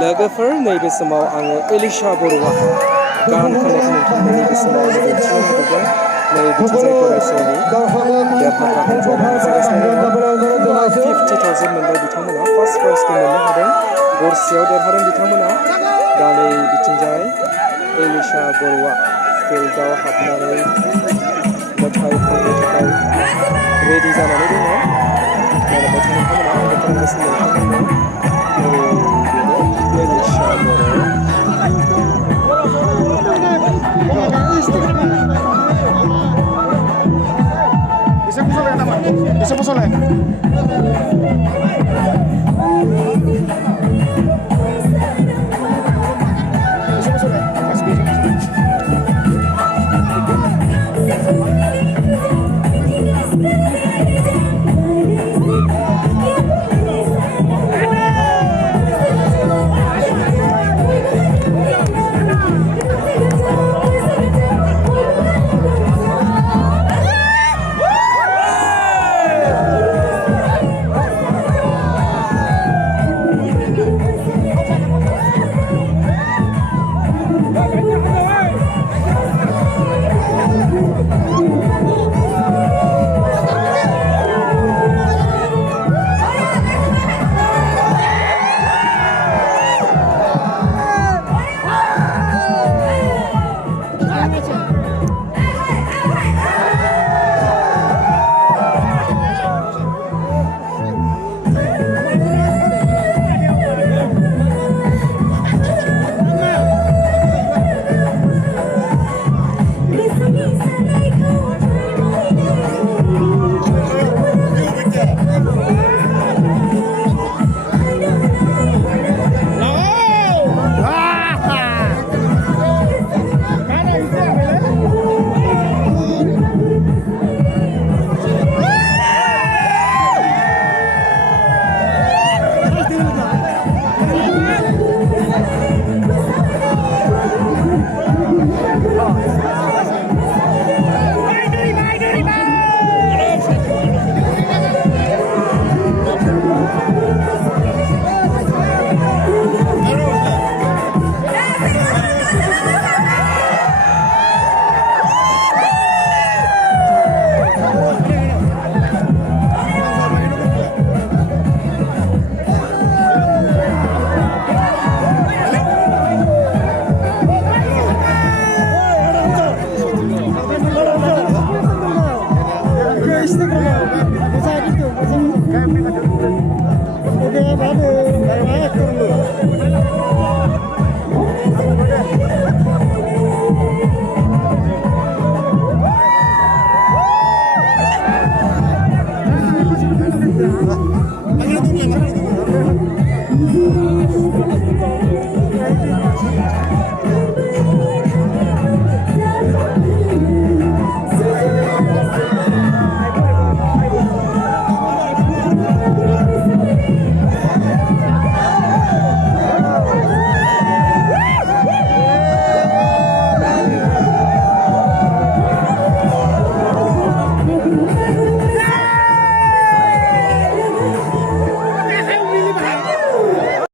लोगोफोर नैबे समाव आङो एलिशा बरुवा गान खननायखौ नोंथांमोननि बे समाव दिन्थिनो नागिरदों। नै बिथिंजाय फरायसालि देरहाग्रा हान्जाया जागासिनो दङ। 50,000 मोनबाय बिथांमोना फार्स्ट प्राइजखौ मोननो हादों। गरसेयाव देरहादों बिथांमोना। दा नै बिथिंजाय एलिशा बरुवा फिल्डआव हाबनानै मेथाइ खननो थाखाय रेडि जानानै दङ। दा मेथाइ नोंथांमोना आंबो फोरोंगासिनो नोंथांमोननो। बेनो एलिशा बर'। Bisa musoleh.